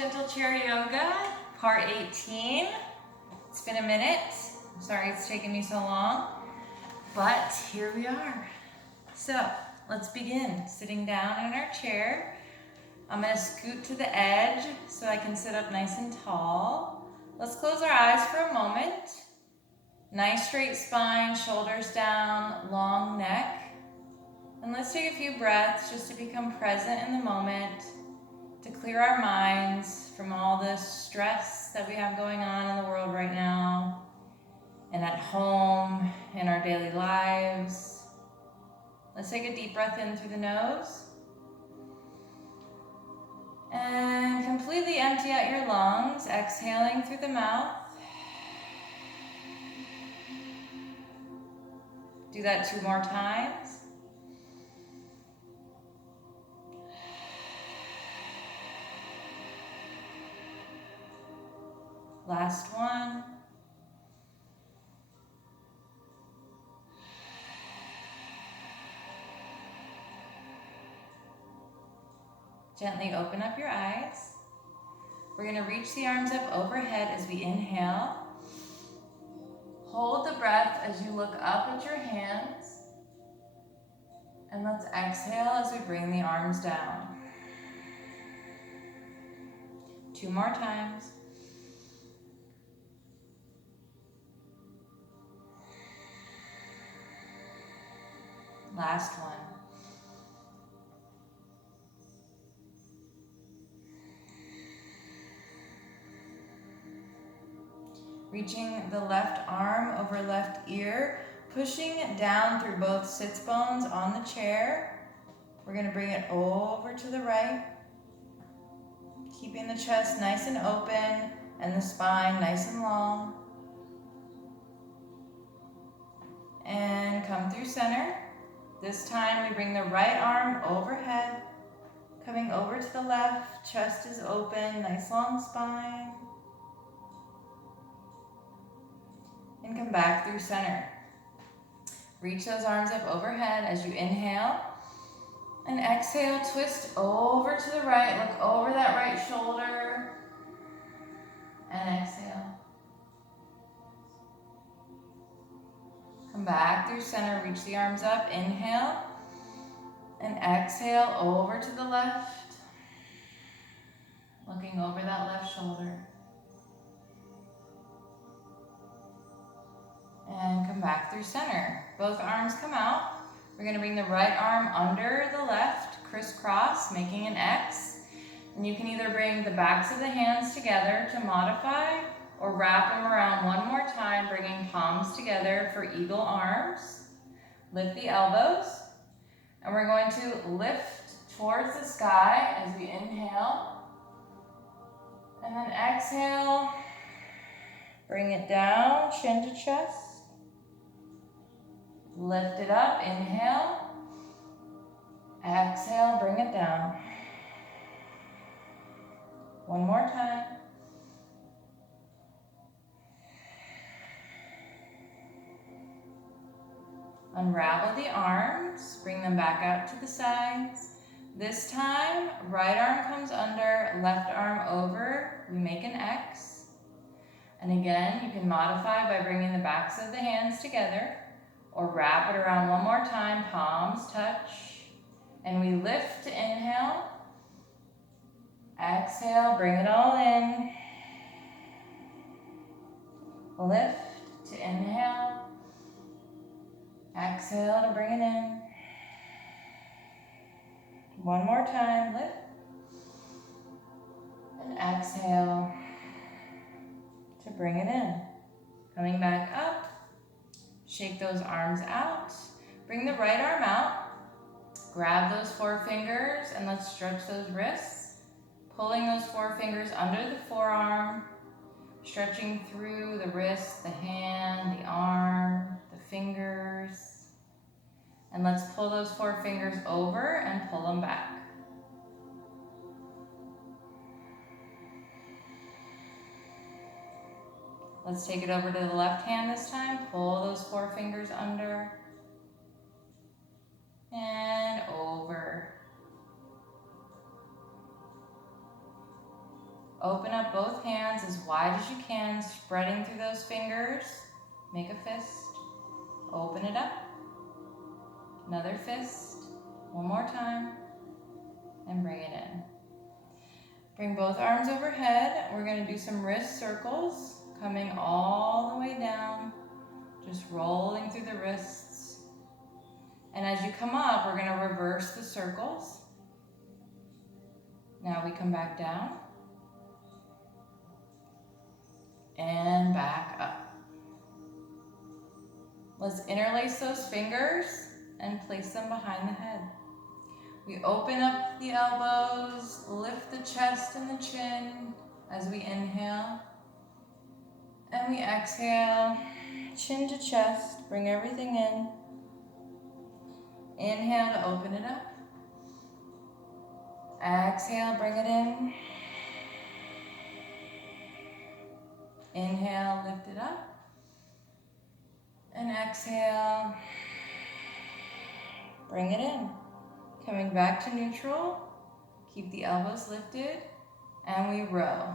Gentle Chair Yoga, part 18. It's been a minute. I'm sorry it's taken me so long, but here we are. So let's begin. Sitting down in our chair. I'm gonna scoot to the edge so I can sit up nice and tall. Let's close our eyes for a moment. Nice straight spine, shoulders down, long neck. And let's take a few breaths just to become present in the moment, to clear our minds from all the stress that we have going on in the world right now, and at home, in our daily lives. Let's take a deep breath in through the nose. And completely empty out your lungs, exhaling through the mouth. Do that 2 more times. Last one. Gently open up your eyes. We're going to reach the arms up overhead as we inhale. Hold the breath as you look up at your hands. And let's exhale as we bring the arms down. 2 more times. Last one. Reaching the left arm over left ear, pushing it down through both sits bones on the chair. We're going to bring it over to the right, keeping the chest nice and open and the spine nice and long. And come through center. This time we bring the right arm overhead, coming over to the left, chest is open, nice long spine. And come back through center. Reach those arms up overhead as you inhale. And exhale, twist over to the right, look over that right shoulder. And exhale. Come back through center, reach the arms up, inhale. And exhale over to the left. Looking over that left shoulder. And come back through center. Both arms come out. We're going to bring the right arm under the left, crisscross, making an X. And you can either bring the backs of the hands together to modify, or wrap them around one more time, bringing palms together for eagle arms. Lift the elbows. And we're going to lift towards the sky as we inhale. And then exhale. Bring it down, chin to chest. Lift it up, inhale. Exhale, bring it down. One more time. Unravel the arms, bring them back out to the sides. This time, right arm comes under, left arm over. We make an X. And again, you can modify by bringing the backs of the hands together, or wrap it around one more time, palms touch. And we lift to inhale. Exhale, bring it all in. Lift to inhale. Exhale to bring it in. One more time, lift. And exhale to bring it in. Coming back up. Shake those arms out. Bring the right arm out. Grab those 4 fingers and let's stretch those wrists. Pulling those 4 fingers under the forearm. Stretching through the wrist, the hand, the arm, the fingers. And let's pull those 4 fingers over and pull them back. Let's take it over to the left hand this time. Pull those 4 fingers under. And over. Open up both hands as wide as you can, spreading through those fingers. Make a fist. Open it up. Another fist. One more time. And bring it in. Bring both arms overhead. We're going to do some wrist circles, coming all the way down, just rolling through the wrists. And as you come up, we're going to reverse the circles. Now we come back down. And back up. Let's interlace those fingers and place them behind the head. We open up the elbows, lift the chest and the chin as we inhale. And we exhale, chin to chest, bring everything in. Inhale to open it up. Exhale, bring it in. Inhale, lift it up. And exhale, bring it in. Coming back to neutral, keep the elbows lifted, and we row.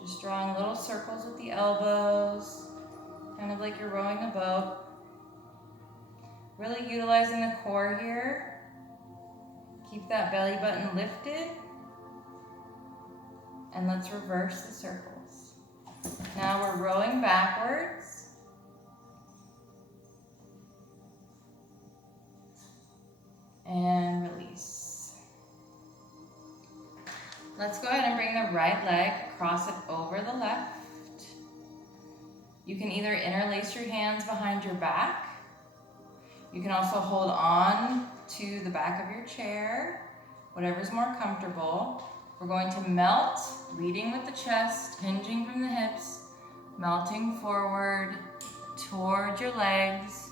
Just drawing little circles with the elbows, kind of like you're rowing a boat. Really utilizing the core here. Keep that belly button lifted. And let's reverse the circles. Now we're rowing backwards. And release. Let's go ahead and bring the right leg, cross it over the left. You can either interlace your hands behind your back. You can also hold on to the back of your chair, whatever's more comfortable. We're going to melt, leading with the chest, hinging from the hips, melting forward towards your legs.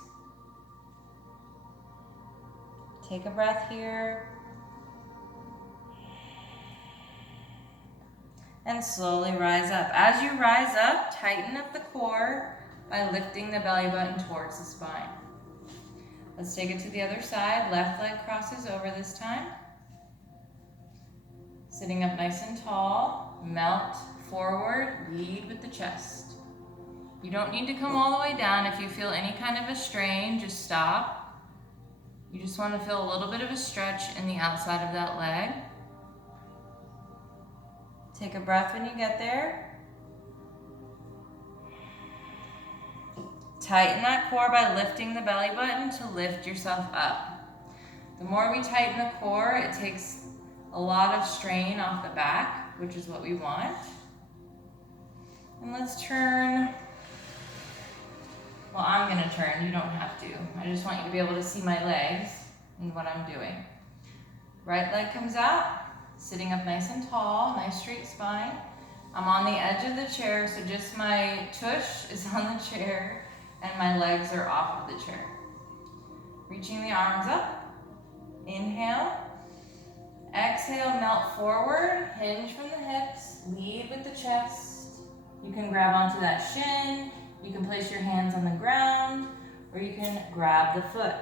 Take a breath here. And slowly rise up. As you rise up, tighten up the core by lifting the belly button towards the spine. Let's take it to the other side. Left leg crosses over this time. Sitting up nice and tall, melt forward, lead with the chest. You don't need to come all the way down. If you feel any kind of a strain, just stop. You just want to feel a little bit of a stretch in the outside of that leg. Take a breath when you get there. Tighten that core by lifting the belly button to lift yourself up. The more we tighten the core, it takes a lot of strain off the back, which is what we want. And let's turn. Well, I'm gonna turn, you don't have to. I just want you to be able to see my legs and what I'm doing. Right leg comes out, sitting up nice and tall, nice straight spine. I'm on the edge of the chair, so just my tush is on the chair and my legs are off of the chair. Reaching the arms up, inhale. Exhale, melt forward, hinge from the hips, lead with the chest. You can grab onto that shin, you can place your hands on the ground, or you can grab the foot.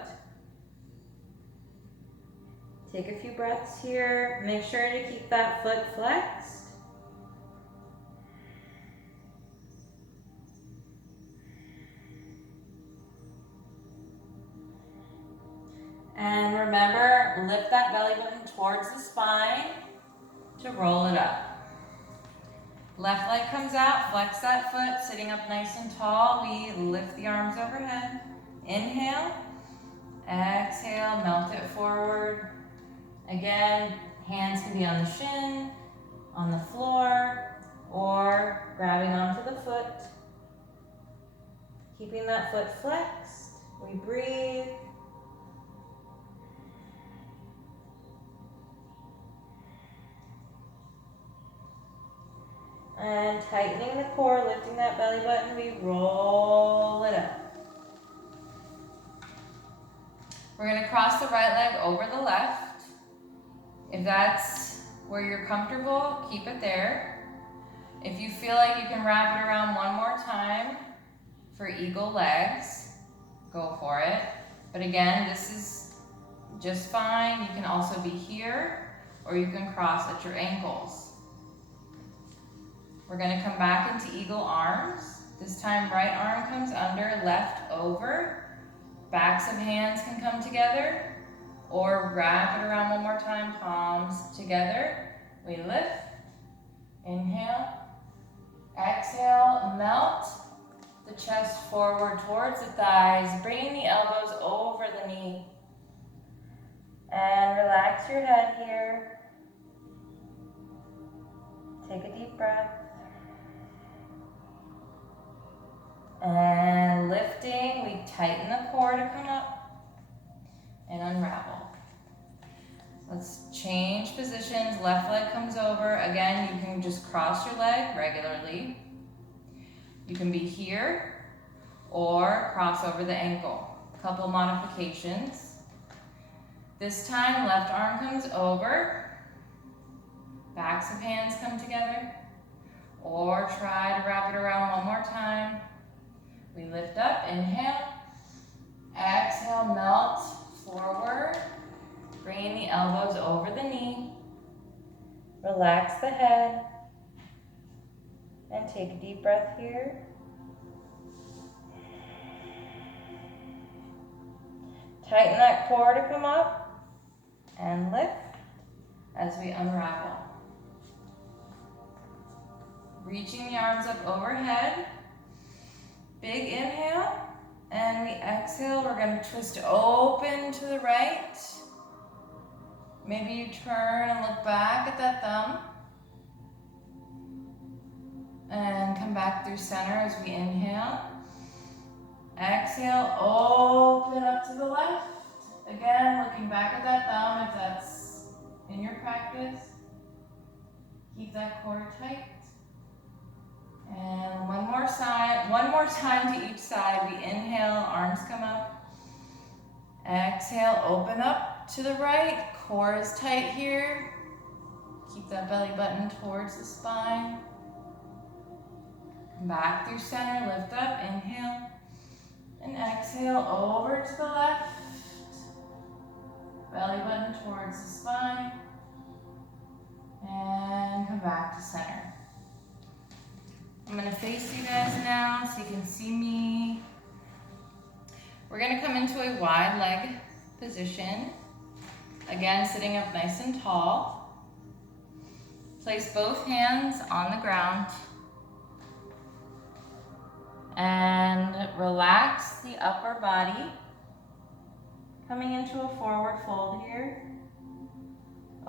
Take a few breaths here. Make sure to keep that foot flexed. And remember, lift that belly button towards the spine to roll it up. Left leg comes out, flex that foot, sitting up nice and tall. We lift the arms overhead. Inhale, exhale, melt it forward. Again, hands can be on the shin, on the floor, or grabbing onto the foot. Keeping that foot flexed. We breathe. And tightening the core, lifting that belly button, we roll it up. We're going to cross the right leg over the left. If that's where you're comfortable, keep it there. If you feel like you can wrap it around one more time for eagle legs, go for it. But again, this is just fine. You can also be here, or you can cross at your ankles. We're gonna come back into eagle arms. This time right arm comes under, left over. Backs of hands can come together, or wrap it around one more time, palms together. We lift, inhale, exhale, melt the chest forward towards the thighs, bringing the elbows over the knee. And relax your head here. Take a deep breath. And lifting, we tighten the core to come up and unravel. Let's change positions. Left leg comes over. Again, you can just cross your leg regularly. You can be here or cross over the ankle. A couple modifications. This time, left arm comes over. Backs of hands come together. Or try to wrap it around one more time. We lift up, inhale, exhale, melt forward, bringing the elbows over the knee, relax the head, and take a deep breath here. Tighten that core to come up, and lift as we unravel. Reaching the arms up overhead. Big inhale, and we exhale. We're going to twist open to the right. Maybe you turn and look back at that thumb. And come back through center as we inhale. Exhale, open up to the left. Again, looking back at that thumb if that's in your practice. Keep that core tight. And one more time to each side. We inhale, arms come up. Exhale, open up to the right. Core is tight here. Keep that belly button towards the spine. Come back through center, lift up, inhale. And exhale, over to the left. Belly button towards the spine. And come back to center. I'm going to face you guys now so you can see me. We're going to come into a wide leg position. Again, sitting up nice and tall. Place both hands on the ground. And relax the upper body. Coming into a forward fold here.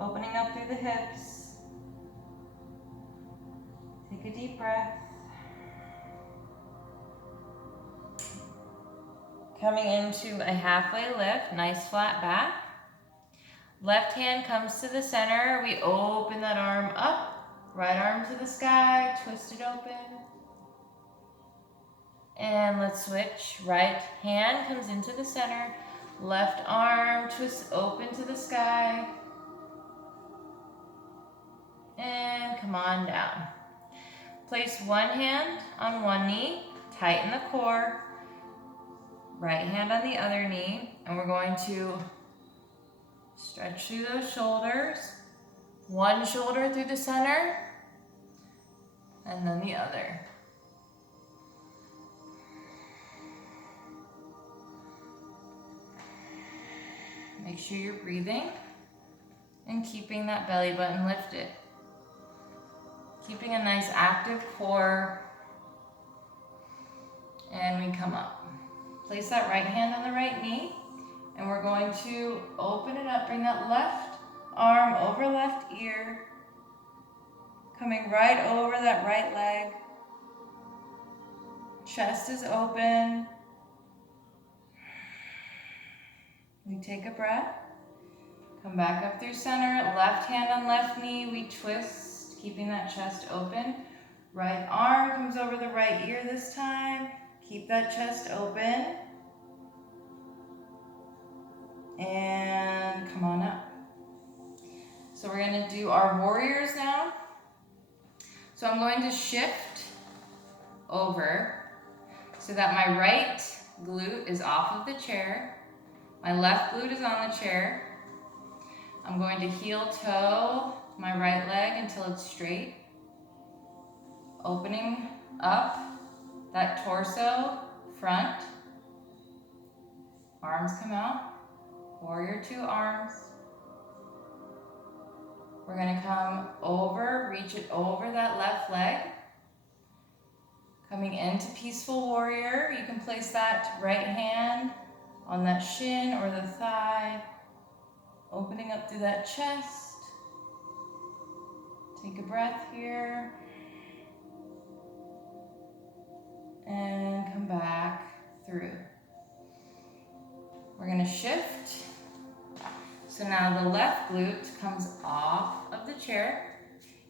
Opening up through the hips. Take a deep breath. Coming into a halfway lift, nice flat back. Left hand comes to the center. We open that arm up. Right arm to the sky, twist it open. And let's switch. Right hand comes into the center. Left arm twists open to the sky. And come on down. Place one hand on one knee, tighten the core. Right hand on the other knee, and we're going to stretch through those shoulders. One shoulder through the center, and then the other. Make sure you're breathing and keeping that belly button lifted. Keeping a nice active core, and we come up. Place that right hand on the right knee, and we're going to open it up. Bring that left arm over left ear, coming right over that right leg. Chest is open. We take a breath. Come back up through center. Left hand on left knee. We twist, keeping that chest open. Right arm comes over the right ear this time. Keep that chest open. And come on up. So we're going to do our warriors now. So I'm going to shift over so that my right glute is off of the chair. My left glute is on the chair. I'm going to heel toe my right leg until it's straight. Opening up that torso, front. Arms come out, warrior two arms. We're gonna come over, reach it over that left leg. Coming into peaceful warrior, you can place that right hand on that shin or the thigh, opening up through that chest. Take a breath here. And come back through. We're gonna shift. So now the left glute comes off of the chair.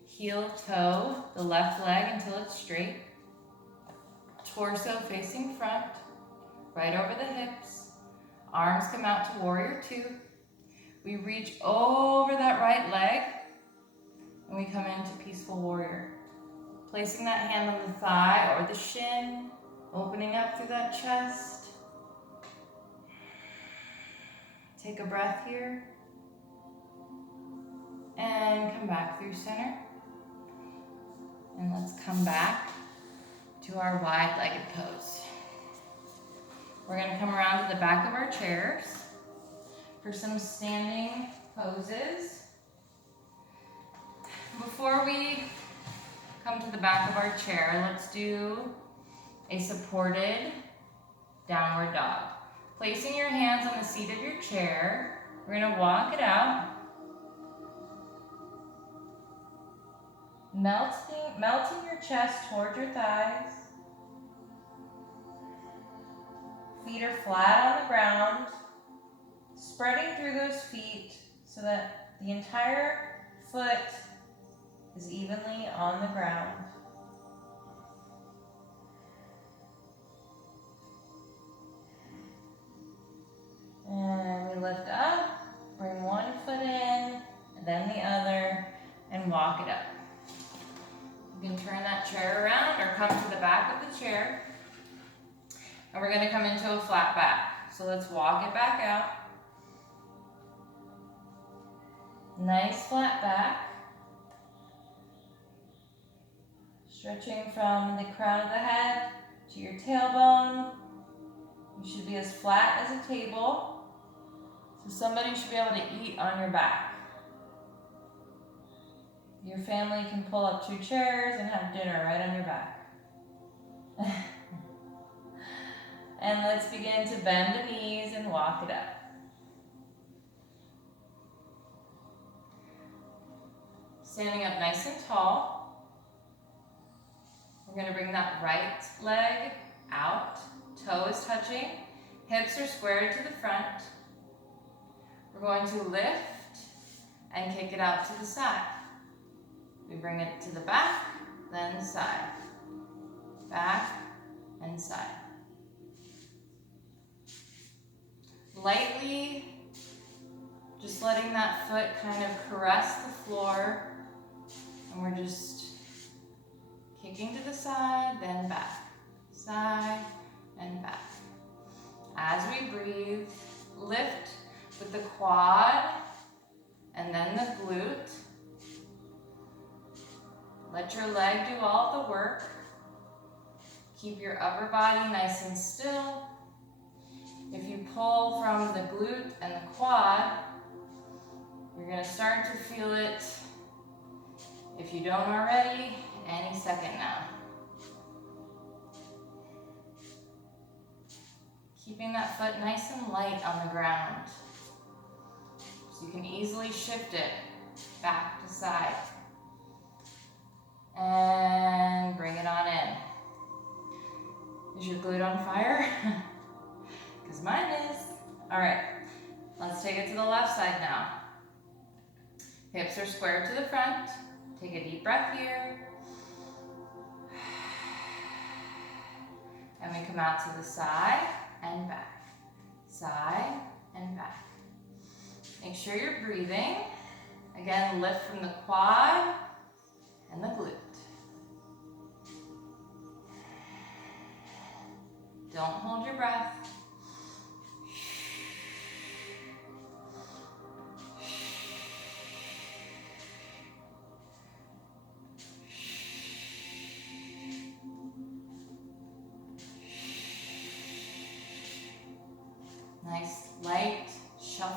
Heel toe the left leg until it's straight. Torso facing front, right over the hips. Arms come out to warrior two. We reach over that right leg and we come into peaceful warrior. Placing that hand on the thigh or the shin, opening up through that chest. Take a breath here. And come back through center. And let's come back to our wide-legged pose. We're gonna come around to the back of our chairs for some standing poses. Before we come to the back of our chair, let's do a supported downward dog. Placing your hands on the seat of your chair, we're gonna walk it out. Melting your chest towards your thighs. Feet are flat on the ground. Spreading through those feet so that the entire foot is evenly on the ground. And we lift up, bring one foot in, and then the other, and walk it up. You can turn that chair around or come to the back of the chair. And we're gonna come into a flat back. So let's walk it back out. Nice flat back. Stretching from the crown of the head to your tailbone. You should be as flat as a table. So somebody should be able to eat on your back. Your family can pull up 2 chairs and have dinner right on your back. And let's begin to bend the knees and walk it up. Standing up nice and tall. We're going to bring that right leg out. Toe is touching. Hips are squared to the front. We're going to lift and kick it out to the side. We bring it to the back, then side. Back and side. Lightly, just letting that foot kind of caress the floor. And we're just kicking to the side, then back. Side and back. As we breathe, lift with the quad and then the glute. Let your leg do all the work. Keep your upper body nice and still. If you pull from the glute and the quad, you're going to start to feel it, if you don't already, any second now. Keeping that foot nice and light on the ground. So you can easily shift it back to side. And bring it on in. Is your glute on fire? Because mine is. All right, let's take it to the left side now. Hips are squared to the front. Take a deep breath here. And we come out to the side and back. Side and back. Make sure you're breathing. Again, lift from the quad and the glute. Don't hold your breath.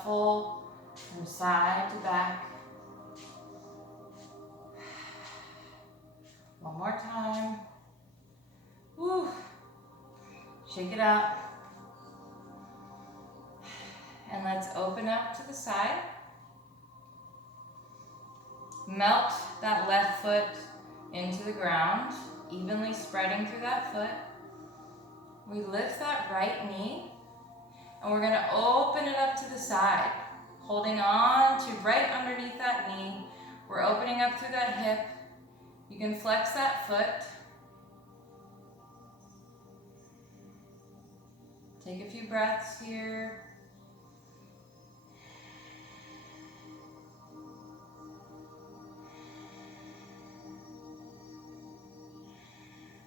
shuffle from side to back. One more time. Woo. Shake it out. And let's open up to the side. Melt that left foot into the ground, evenly spreading through that foot. We lift that right knee, and we're gonna open it up to the side, holding on to right underneath that knee. We're opening up through that hip. You can flex that foot. Take a few breaths here.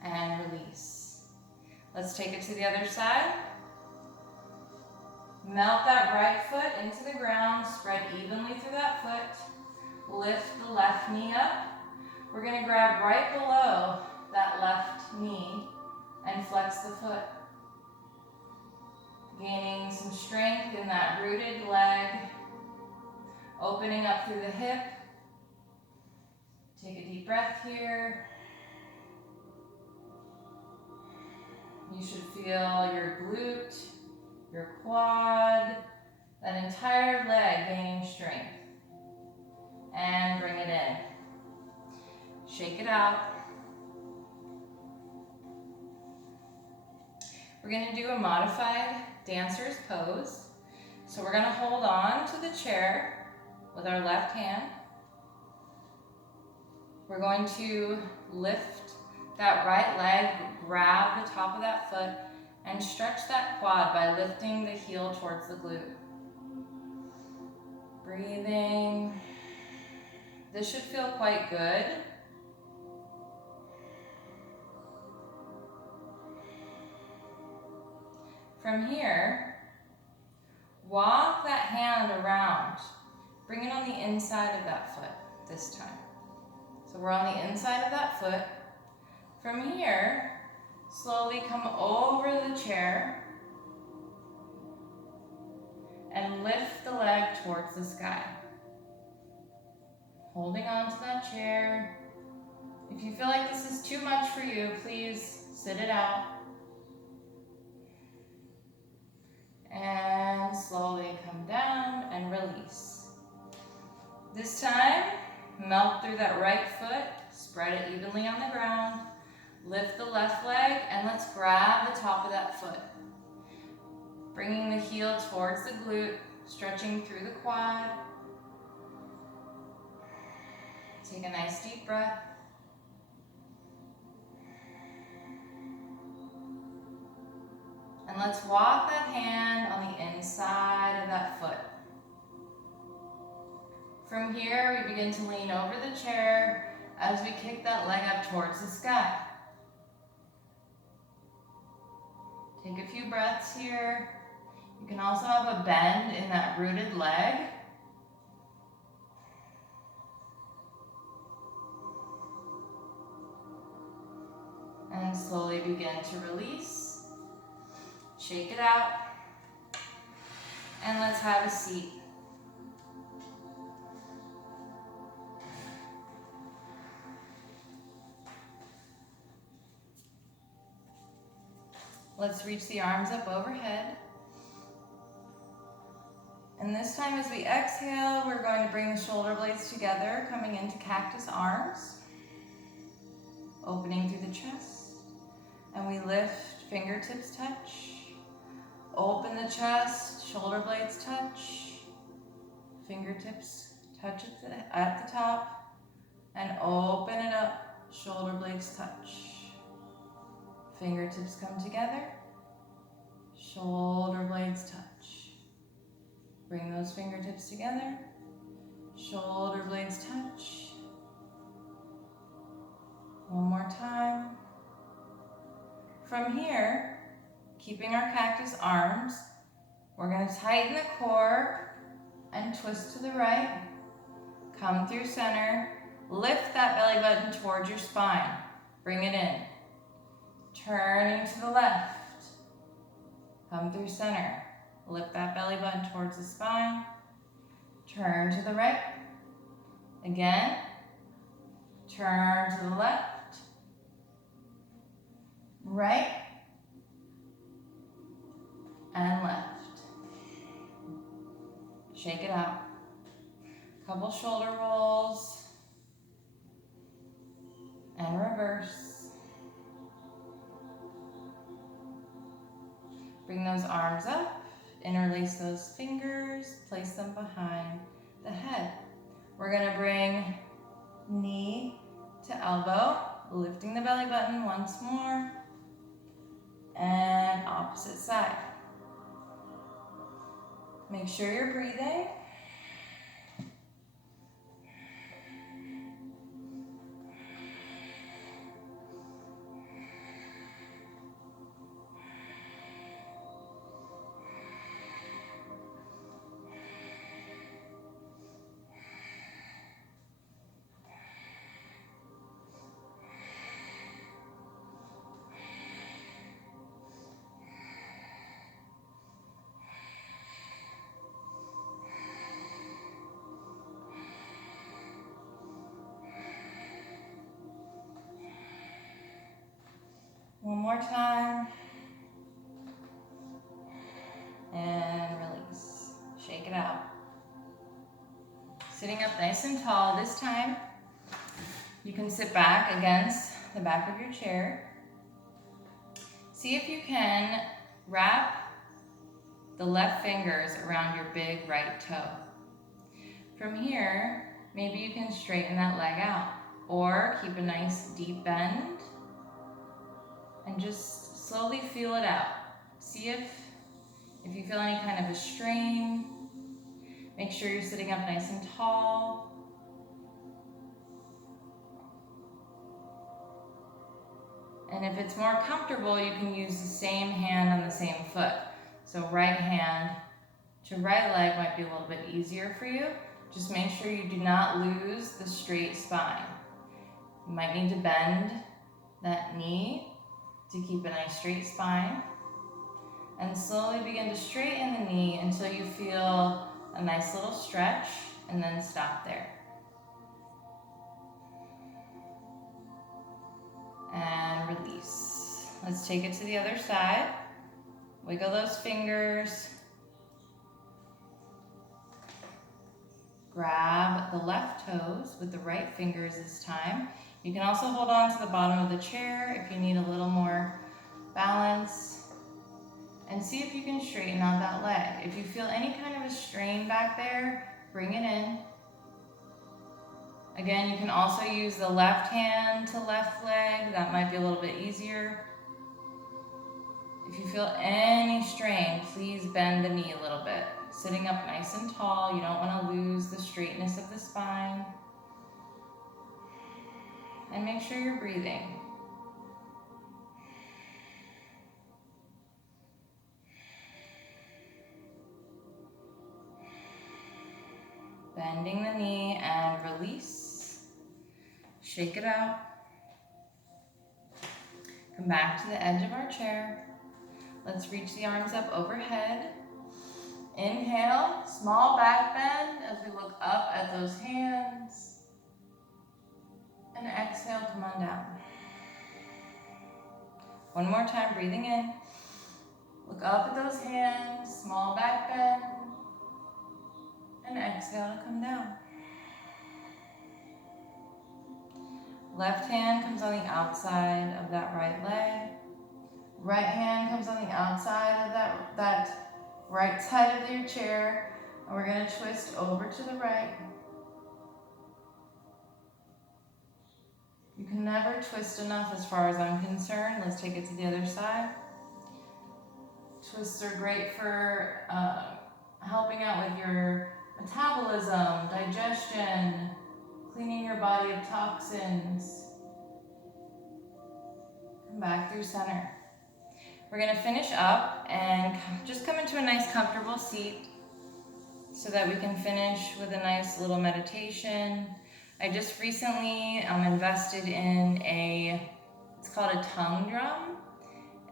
And release. Let's take it to the other side. Melt that right foot into the ground, spread evenly through that foot. Lift the left knee up. We're gonna grab right below that left knee and flex the foot. Gaining some strength in that rooted leg. Opening up through the hip. Take a deep breath here. You should feel your glute, your quad, that entire leg gaining strength. And bring it in. Shake it out. We're going to do a modified dancer's pose. So we're going to hold on to the chair with our left hand. We're going to lift that right leg, grab the top of that foot, and stretch that quad by lifting the heel towards the glute. Breathing. This should feel quite good. From here, walk that hand around. Bring it on the inside of that foot this time. So we're on the inside of that foot. From here, slowly come over the chair and lift the leg towards the sky. Holding on to that chair. If you feel like this is too much for you, please sit it out. And slowly come down and release. This time, melt through that right foot, spread it evenly on the ground. Lift the left leg and let's grab the top of that foot. Bringing the heel towards the glute, stretching through the quad. Take a nice deep breath. And let's walk that hand on the inside of that foot. From here, we begin to lean over the chair as we kick that leg up towards the sky. Take a few breaths here. You can also have a bend in that rooted leg. And slowly begin to release. Shake it out. And let's have a seat. Let's reach the arms up overhead. And this time as we exhale, we're going to bring the shoulder blades together, coming into cactus arms. Opening through the chest. And we lift, fingertips touch. Open the chest, shoulder blades touch. Fingertips touch at the top. And open it up, shoulder blades touch. Fingertips come together, shoulder blades touch. Bring those fingertips together, shoulder blades touch. One more time. From here, keeping our cactus arms, we're going to tighten the core and twist to the right. Come through center, lift that belly button towards your spine. Bring it in. Turning to the left, come through center, Lift that belly button towards the spine. Turn to the right. Again. Turn to the left. Right. And left. Shake it out. Couple shoulder rolls. And reverse. Bring those arms up. Interlace those fingers. Place them behind the head. We're going to bring knee to elbow. Lifting the belly button once more. And opposite side. Make sure you're breathing. One more time. And release. Shake it out. Sitting up nice and tall. This time, you can sit back against the back of your chair. See if you can wrap the left fingers around your big right toe. From here, maybe you can straighten that leg out or keep a nice deep bend and just slowly feel it out. See if you feel any kind of a strain. Make sure you're sitting up nice and tall. And if it's more comfortable, you can use the same hand on the same foot. So right hand to right leg might be a little bit easier for you. Just make sure you do not lose the straight spine. You might need to bend that knee to keep a nice straight spine. And slowly begin to straighten the knee until you feel a nice little stretch, and then stop there. And release. Let's take it to the other side. Wiggle those fingers. Grab the left toes with the right fingers this time. You can also hold on to the bottom of the chair if you need a little more balance. And see if you can straighten out that leg. If you feel any kind of a strain back there, bring it in. Again, you can also use the left hand to left leg. That might be a little bit easier. If you feel any strain, please bend the knee a little bit. Sitting up nice and tall, you don't want to lose the straightness of the spine. And make sure you're breathing. Bending the knee and release. Shake it out. Come back to the edge of our chair. Let's reach the arms up overhead. Inhale, small back bend as we look up at those hands. And exhale, come on down. One more time, breathing in. Look up at those hands, small back bend. And exhale to come down. Left hand comes on the outside of that right leg. Right hand comes on the outside of that right side of your chair. And we're going to twist over to the right. You can never twist enough as far as I'm concerned. Let's take it to the other side. Twists are great for helping out with your metabolism, digestion, cleaning your body of toxins. Come back through center. We're going to finish up and just come into a nice comfortable seat so that we can finish with a nice little meditation. I just recently invested in it's called a tongue drum,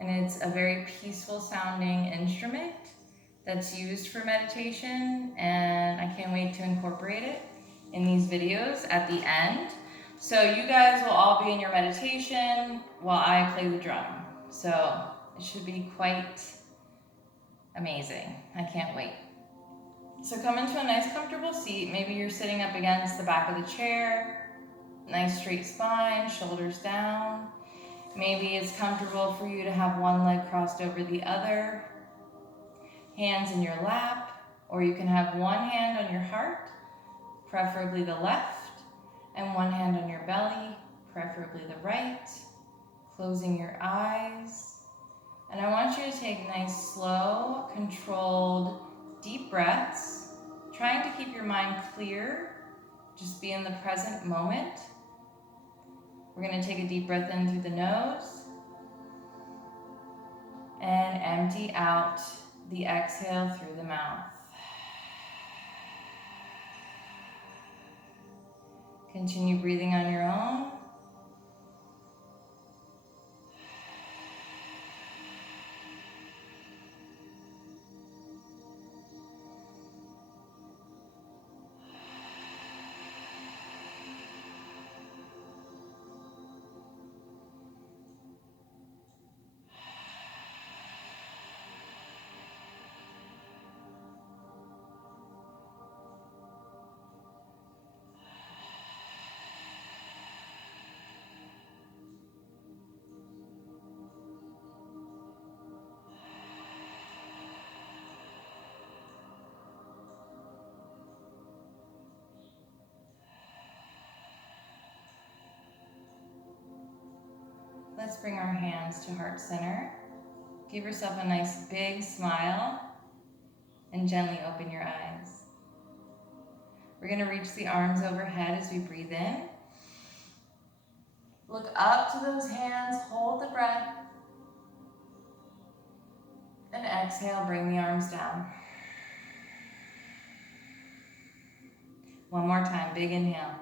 and it's a very peaceful sounding instrument that's used for meditation, and I can't wait to incorporate it in these videos at the end. So you guys will all be in your meditation while I play the drum. So it should be quite amazing. I can't wait. So come into a nice comfortable seat. Maybe you're sitting up against the back of the chair. Nice straight spine, shoulders down. Maybe it's comfortable for you to have one leg crossed over the other. Hands in your lap, or you can have one hand on your heart, preferably the left, and one hand on your belly, preferably the right. Closing your eyes. And I want you to take nice, slow, controlled, deep breaths, trying to keep your mind clear. Just be in the present moment. We're going to take a deep breath in through the nose and empty out the exhale through the mouth. Continue breathing on your own. Let's bring our hands to heart center. Give yourself a nice big smile and gently open your eyes. We're going to reach the arms overhead as we breathe in. Look up to those hands, hold the breath, and exhale, bring the arms down. One more time, big inhale.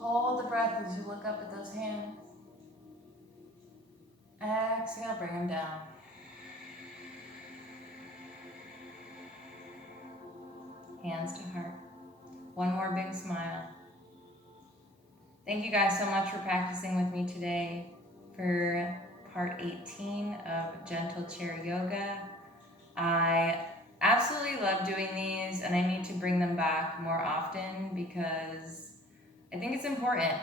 Hold the breath as you look up at those hands. Exhale, bring them down. Hands to heart. One more big smile. Thank you guys so much for practicing with me today for part 18 of Gentle Chair Yoga. I absolutely love doing these, and I need to bring them back more often because I think it's important.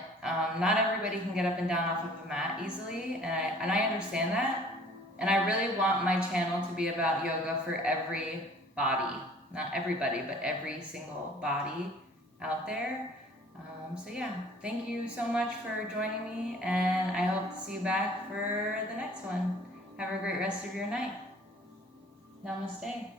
Not everybody can get up and down off of a mat easily, and I understand that. And I really want my channel to be about yoga for every body. Not everybody, but every single body out there. So yeah, thank you so much for joining me, and I hope to see you back for the next one. Have a great rest of your night. Namaste.